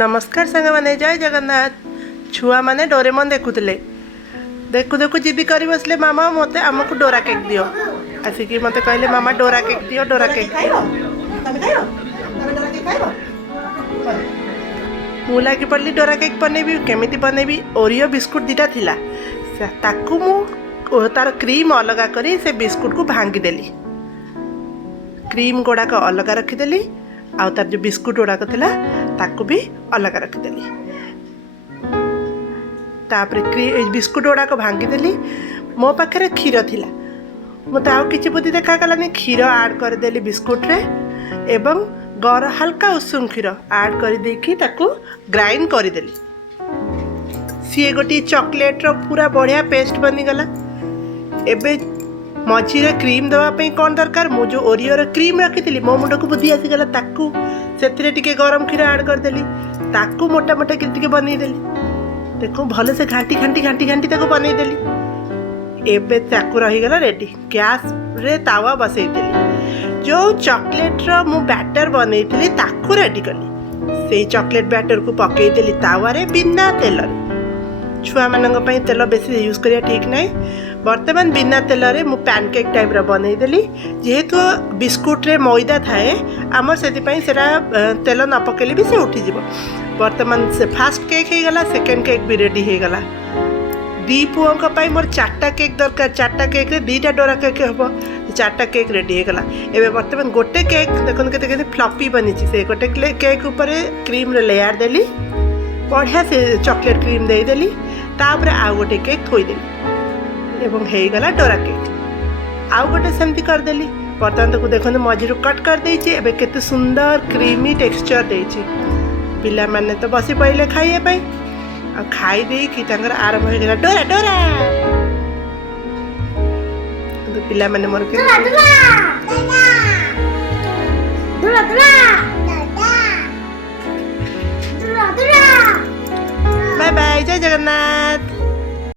नमस्कार सांग मैंने जय जगन्नाथ। छुआ मैंने डोरेमन देखुले देखु देखु जिद कर बसले मामा मत आमको डोरा केक दियो आसिक मत कहले मामा डोरा केक दियो डोरा केक मु लगी पड़ी डोरा केक बनैबी केमी बनैबी ओरियो बिस्कुट दीटा थिला ताकू मु तार क्रीम अलग करी से बिस्कुट को भांगीदेली क्रीम गुड़ाक अलग रखीदेली आ तार जो बिस्कुट गुड़ाक थिला ताकू भी अलग रखीदेली तापर बिस्कुट गुड़ाक भांगीदेली मो पाखे क्षीर थिला मत आउ कि बुद्धि देखा गलानी क्षीर आड करदेली बिस्कुट रे एवं हल्का उषुम क्षीर आड कर देकी ताकू ग्राइंड करदेली सी गोटे चॉकलेट रो पूरा बढ़िया पेस्ट बनीगला एबे मझीरे क्रीम देवाई कौन दरकार मु जो ओरियो क्रीम रखी मो मुंड को बुद्धि आसीगला ताकू से गरम क्षीर आड करदेली ताकू मोटा मोटा कि बनईदेली देखो भले से घाटी घाटी घाटी घाटी ताको बनईदेली एबे ताकू रहीगला रेडी गैस रे तावा बसईदेली जो चॉकलेट रो मु बैटर बनईली ताकू रेडी कली से चॉकलेट बैटर को पकईदेली तावा रे बिना तेल छुआ मानक तेल बेसी यूज करिया ठीक नहीं बर्तमान बिना तेल रे मु पैनकेक टाइप रो बनईदेली जेहेतु बिस्कुट रे मैदा थाए आमर से तेल न पकेले भी से उठी जीवो बर्तमान से फास्ट केक हो गला सेकेंड केक भी रेडी हो गला दी पुओं मोर चार्टा केक दरकार चार्टा केक रे दीटा डोरा केक हम चार्टा केक रेडी हो गला एबे बर्तमान गोटे केक देखो के फ्लफी बनी से गोटे केक ऊपर क्रीम रे लेयर देली बढ़िया से चॉकलेट क्रीम देदेली तापर आउ गोटे केक थोईदेली एवं हो गला डोरा केक आउ गोटे सेमती करदेली बर्तमान तक देखते मझीरू कट कर देछि एबे केते सुंदर क्रीमी टेक्सचर देछि पिला माने तो बसी पड़े खाइए आ खाई दे कि तांकर आरंभ हो गला डोरा डोरा तो पिला माने मोर के डोरा डोरा बाय बाय जय जगन्नाथ।